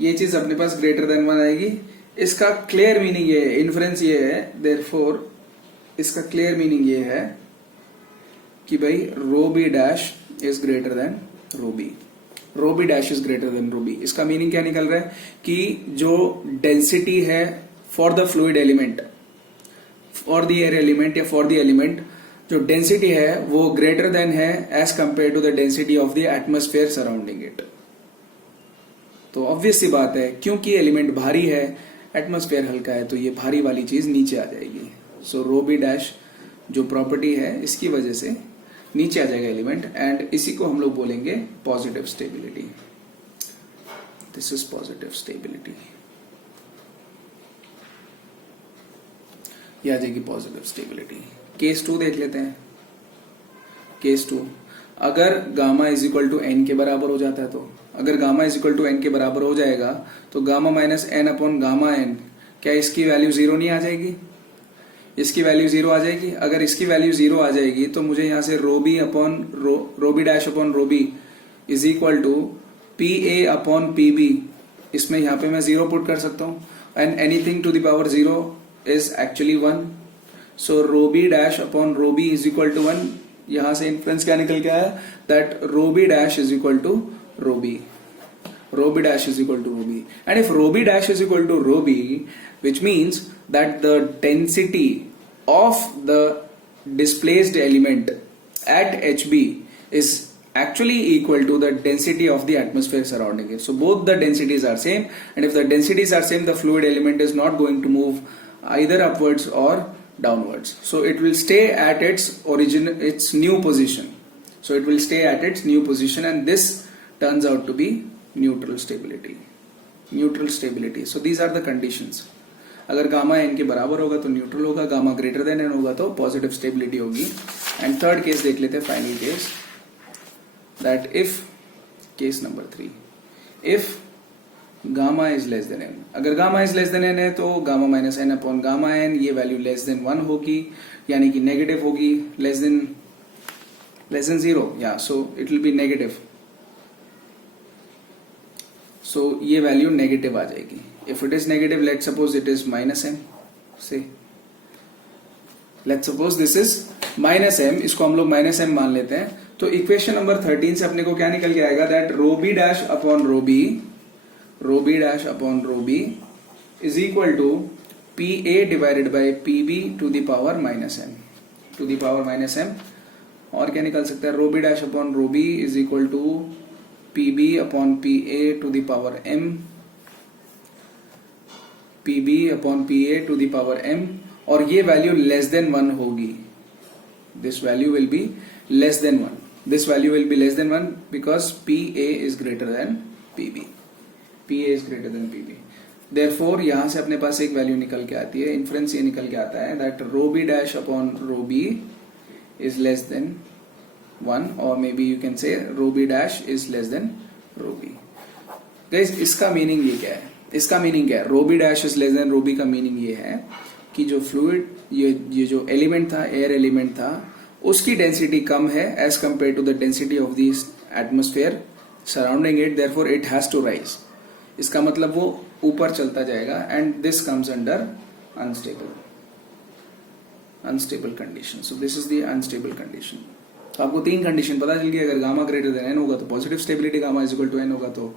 ये चीज अपने पास ग्रेटर देन 1 आएगी। इसका क्लियर मीनिंग ये है, इन्फ्रेंस ये है, देयरफॉर इसका क्लियर मीनिंग ये है कि भाई rho B dash is greater than rho B, rho B dash is greater than rho B. इसका मीनिंग क्या निकल रहा है कि जो डेंसिटी है for the fluid element, for the air element या फॉर द एलिमेंट, जो डेंसिटी है वो ग्रेटर देन है as compare to the density of the atmosphere surrounding it. तो ऑब्वियस सी बात है क्योंकि एलिमेंट भारी है, एटमॉस्फेयर हल्का है, तो ये भारी वाली चीज नीचे आ जाएगी। सो रो बी डैश जो प्रॉपर्टी है इसकी वजह से नीचे आ जाएगा एलिमेंट, एंड इसी को हम लोग बोलेंगे positive stability. This is positive stability, ये आ जाएगी पॉजिटिव स्टेबिलिटी। केस 2 देख लेते हैं। केस 2, अगर gamma is equal to n के बराबर हो जाता है तो, अगर gamma is equal to n के बराबर हो जाएगा तो gamma minus n upon gamma n, क्या इसकी वैल्यू 0 नहीं आ जाएगी? इसकी वैल्यू 0 आ जाएगी। अगर इसकी वैल्यू 0 आ जाएगी तो मुझे यहां से rho B dash upon rho B is equal to P A upon P B, इसमें यहां पे मैं 0 पुट कर सकता हूं, and anything to the power 0 is actually 1। So rho B dash upon rho B is equal to 1। यहां से इन्फ्रेंस क्या निकल के आया, that rho B dash is equal to rho B, rho B dash is equal to rho b, and if rho b dash is equal to rho b, which means that the density of the displaced element at hb is actually equal to the density of the atmosphere surrounding it. So both the densities are same, and if the densities are same, the fluid element is not going to move either upwards or downwards. So it will stay at its new position. So it will stay at its new position, and this turns out to be neutral stability. So these are the conditions. अगर गामा एन के बराबर होगा तो न्यूट्रल होगा, गामा ग्रेटर देन एन होगा तो पॉजिटिव स्टेबिलिटी होगी। एंड थर्ड केस देख लेते हैं, final case, that if, case number 3, if gamma is less than N. अगर gamma is less than N है तो gamma minus N upon gamma N, ये वैल्यू लेस देन 1 होगी, यानी कि नेगेटिव होगी, लेस देन 0, या so it will be negative. So ये वैल्यू नेगेटिव आ जाएगी। If it is negative, let suppose it is minus M, say let suppose this is minus M, इसको हम लोग माइनस एम मान लेते हैं। तो इक्वेशन नंबर 13 से अपने को क्या निकल के आएगा, that rho B dash upon rho B is equal to P A divided by P B to the power minus M, और क्या निकल सकता है, rho B dash upon rho B is equal to PB upon PA to the power m, PB upon PA to the power m, और ये वैल्यू लेस देन 1 होगी। This value will be less than 1 because PA is greater than PB। Therefore यहां से अपने पास एक वैल्यू निकल के आती है, इन्फ्रेंस ये निकल के आता है that rho B dash upon rho B is less than 1, or maybe you can say rho b dash is less than rho b. Guys, इसका मीनिंग ये क्या है, rho B dash is less than rho B का मीनिंग ये है कि जो फ्लूइड, ये जो एलिमेंट था, एयर एलिमेंट था, उसकी डेंसिटी कम है as compare to the density of the atmosphere surrounding it, therefore it has to rise. इसका मतलब वो ऊपर चलता जाएगा, and this comes under unstable condition. So this is the unstable condition. तो आपको 3 कंडीशन पता चल गई। अगर गामा ग्रेटर देन एन होगा तो positive stability, gamma is equal to n होगा तो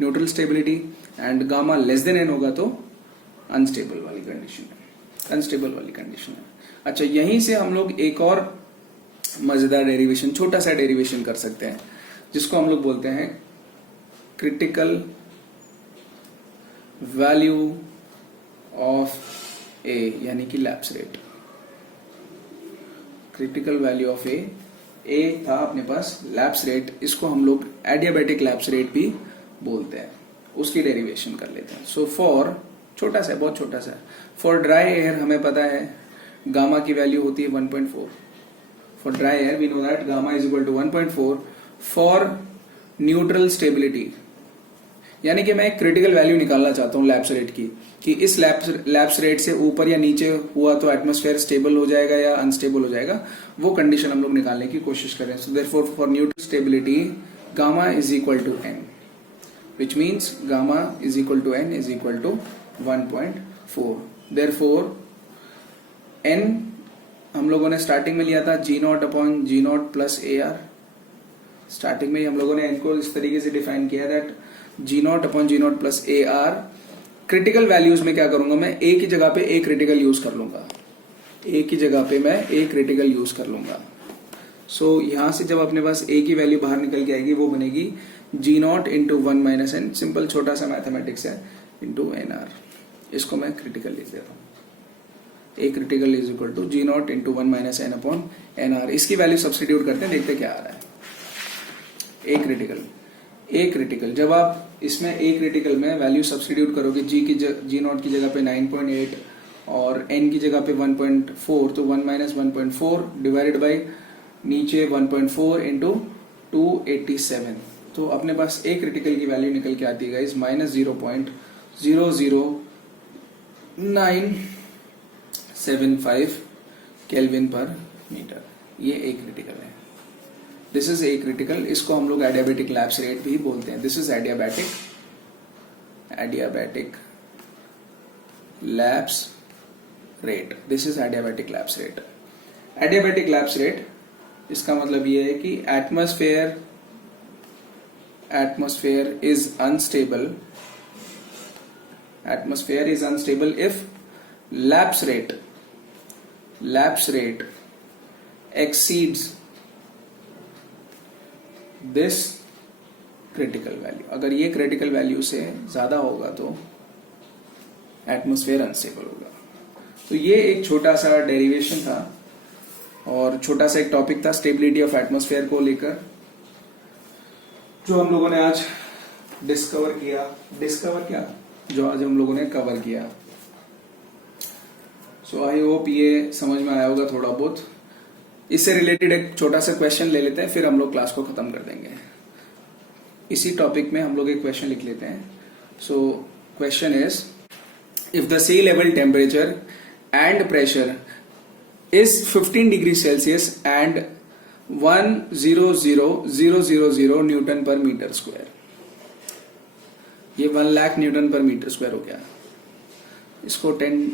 neutral stability, and gamma less than N होगा तो अनस्टेबल वाली कंडीशन है। अच्छा, यहीं से हम लोग एक और मजेदार डेरिवेशन, छोटा सा डेरिवेशन कर सकते हैं, जिसको हम लोग बोलते हैं क्रिटिकल वैल्यू ऑफ ए, यानी कि lapse rate. Critical value of A था अपने पास, लैप्स रेट, इसको हम लोग एडियाबैटिक लैप्स रेट भी बोलते हैं। उसकी डेरिवेशन कर लेते हैं। सो फॉर, बहुत छोटा सा, फॉर ड्राई एयर हमें पता है गामा की वैल्यू होती है 1.4। For dry air we know that gamma is equal to 1.4 for neutral stability, यानी कि मैं एक क्रिटिकल वैल्यू निकालना चाहता हूं लैप्स रेट की, कि इस लैप्स रेट से ऊपर या नीचे हुआ तो एटमॉस्फेयर स्टेबल हो जाएगा या अनस्टेबल हो जाएगा, वो कंडीशन हम लोग निकालने की कोशिश करें। So therefore for neutral stability gamma is equal to n, which means gamma is equal to n is equal to 1.4. Therefore n हम लोगों ने स्टार्टिंग में लिया था G0 upon G0 plus AR। Starting में हम लोगों ने n को इस तरीके से डिफाइन किया that G0 upon G0 plus AR। Critical values में क्या करूंगा, मैं a की जगह पे a क्रिटिकल यूज कर लूंगा, a की जगह पे मैं a क्रिटिकल यूज कर लूंगा। सो यहां से जब अपने पास a की वैल्यू बाहर निकल के आएगी, वो बनेगी G0 into 1 minus N, simple छोटा सा मैथमेटिक्स है, इंटू NR। इसको मैं क्रिटिकल लिख देता हूँ, A critical is equal to G0 into 1 minus N upon NR। इसकी वैल्यू सब्सटीट्यूट करते हैं, देखते क्या आ रहा है। A क्रिटिकल जब आप इसमें A क्रिटिकल में वैल्यू सब्सटीट्यूट करोगे, G0 की जगह पे 9.8 और N की जगह पे 1.4, तो 1 माइनस 1.4 डिवाइडेड बाई नीचे 1.4 इंटू 287, तो अपने पास A क्रिटिकल की वैल्यू निकल के आती है गाइस 75 केल्विन पर मीटर, ये ए क्रिटिकल है। दिस इज ए क्रिटिकल, इसको हम लोग एडियाबैटिक लैप्स रेट भी बोलते हैं। This is adiabatic lapse rate, this is adiabatic lapse rate. Adiabatic lapse rate इसका मतलब ये है कि atmosphere is unstable if lapse rate exceeds this critical value। अगर ये क्रिटिकल वैल्यू से ज्यादा होगा तो एटमॉस्फेयर अनस्टेबल होगा। तो ये एक छोटा सा डेरिवेशन था और छोटा सा एक टॉपिक था स्टेबिलिटी ऑफ एटमॉस्फेयर को लेकर, जो हम लोगों ने आज जो आज हम लोगों ने कवर किया। सो आई होप ये समझ में आया होगा थोड़ा बहुत। इससे रिलेटेड एक छोटा सा क्वेश्चन ले लेते हैं, फिर हम लोग क्लास को खत्म कर देंगे। इसी टॉपिक में हम लोग एक क्वेश्चन लिख लेते हैं। So question is, if the sea level temperature and pressure is 15 degree Celsius and 100,000 newton per metre square, ये 1 lakh newton per metre square हो गया, इसको 10,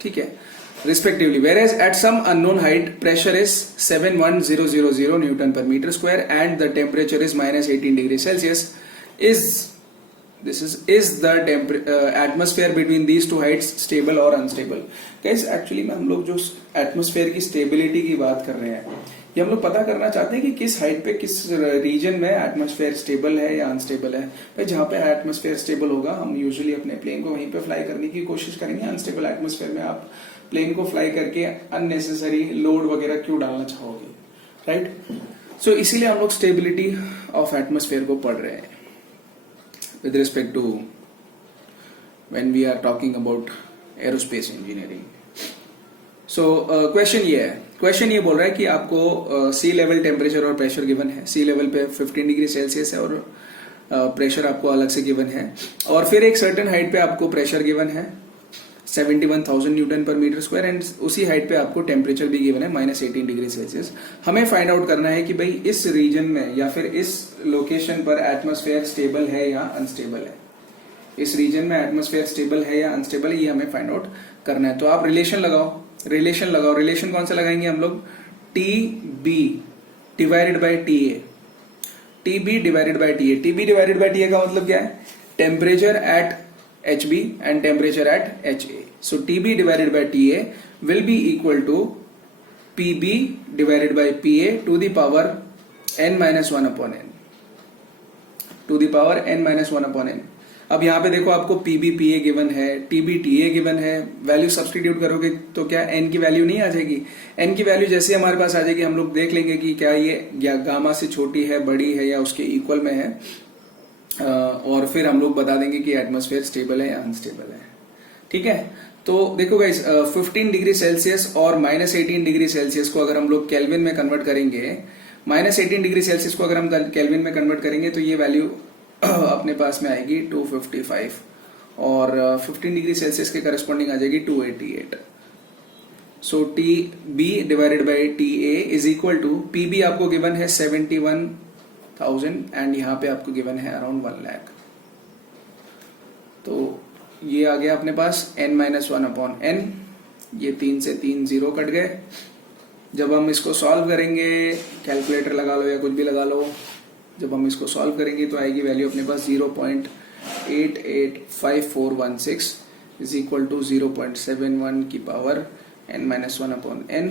ठीक है, respectively, whereas at some unknown height pressure is 71000 Newton per meter square and the temperature is -18 degrees Celsius, is the atmosphere between these two heights stable or unstable? Guys, actually में हम लोग जो atmosphere की stability की बात कर रहे हैं, ये हम लोग पता करना चाहते हैं कि किस हाइट पे किस रीजन में एटमॉस्फेयर स्टेबल है या अनस्टेबल है। भाई जहाँ पे एटमॉस्फेयर स्टेबल होगा हम यूजुअली अपने प्लेन को वहीं पे फ्लाई करने की कोशिश करेंगे। अनस्टेबल एटमॉस्फेयर में आप प्लेन को फ्लाई करके अननेसेसरी लोड वगैरह क्यों डालना चाहोगे, राइट? सो इसीलिए हम लोग स्टेबिलिटी ऑफ एटमॉस्फेयर को पढ़ रहे हैं with respect to when we are talking about aerospace engineering. So question ये बोल रहा है कि आपको सी लेवल टेम्परेचर और प्रेशर गिवन है। सी लेवल पे 15 डिग्री सेल्सियस है और प्रेशर आपको अलग से गिवन है, और फिर एक सर्टेन हाइट पे आपको प्रेशर गिवन है 71,000 Newton per metre square, and उसी हाइट पे आपको टेम्परेचर भी गिवन है -18 डिग्री सेल्सियस। हमें फाइंड आउट करना है कि भाई इस रीजन में या फिर इस लोकेशन पर एटमॉस्फेयर स्टेबल है या अनस्टेबल है। इस रीजन में एटमॉस्फेयर स्टेबल है या अनस्टेबल है, ये हमें फाइंड आउट करना है। तो आप रिलेशन कौन सा लगाएंगे हम लोग? TB divided by TA। TB divided by TA का मतलब क्या है? Temperature at HB and temperature at HA. So TB divided by TA will be equal to PB divided by PA to the power n minus 1 upon n. To the power n minus 1 upon n. अब यहाँ पे देखो आपको PB PA गिवन है, TB TA गिवन है, वैल्यू सब्सटीट्यूट करोगे तो क्या n की वैल्यू नहीं आ जाएगी? n की वैल्यू जैसे हमारे पास आ जाएगी हम लोग देख लेंगे कि क्या ये गामा से छोटी है, बड़ी है या उसके इक्वल में है, और फिर हम लोग बता देंगे कि एटमॉस्फेयर स्टेबल है या अनस्टेबल है। ठीक है, तो देखो गाइस 15 डिग्री सेल्सियस और -18 डिग्री सेल्सियस को अगर हम लोग केल्विन में कन्वर्ट करेंगे, -18 डिग्री सेल्सियस को अगर हम केल्विन में कन्वर्ट करेंगे तो ये वैल्यू अपने पास में आएगी 255 और 15 डिग्री सेल्सियस के करस्पॉन्डिंग आ जाएगी 288। So TB divided by TA is equal to, PB आपको गिवन है 71,000 एंड यहाँ पे आपको गिवन है अराउंड 1 लाख। तो ये आ गया अपने पास n माइनस 1 अपॉन n, ये 3 से 3 0 कट गए। जब हम इसको सॉल्व करेंगे, कैलकुलेटर लगा लो या कुछ भी लगा लो, जब हम इसको सॉल्व करेंगे तो आएगी वैल्यू अपने पास 0.885416 इज इक्वल टू 0.71 की power n minus 1 upon n।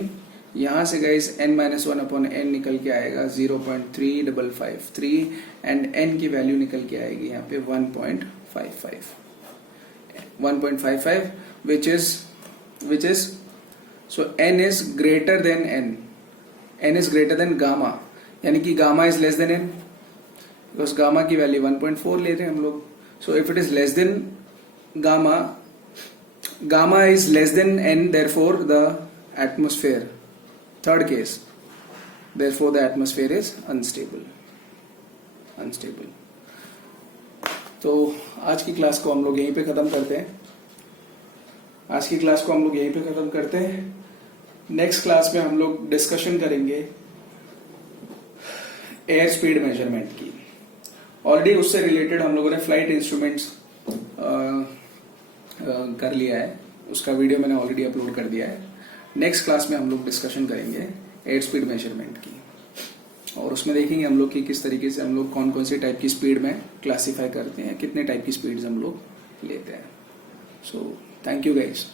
यहाँ से guys n minus 1 upon n निकल के आएगा 0.3553 एंड n की वैल्यू निकल के आएगी यहाँ पे 1.55 which is so n is greater than n is greater than gamma, यानी कि gamma is less than n, because gamma की वैल्यू 1.4 ले रहे हैं हम लोग। so if it is less than gamma is less than n, therefore the atmosphere, third case, therefore the atmosphere is unstable। तो आज की क्लास को हम लोग यहीं पे खत्म करते हैं। आज की क्लास को हम लोग यहीं पे खत्म करते हैं। नेक्स्ट क्लास में हम लोग डिस्कशन करेंगे एयर स्पीड मेजरमेंट की। ऑलरेडी उससे रिलेटेड हम लोगों ने फ्लाइट इंस्ट्रूमेंट्स कर लिया है, उसका वीडियो मैंने ऑलरेडी अपलोड कर दिया है। नेक्स्ट क्लास में हम लोग डिस्कशन करेंगे एयर स्पीड मेजरमेंट की, और उसमें देखेंगे हम लोग कि किस तरीके से हम लोग कौन कौन सी टाइप की स्पीड में क्लासीफाई करते हैं, कितने टाइप की स्पीड्स हम लोग लेते हैं। So thank you guys.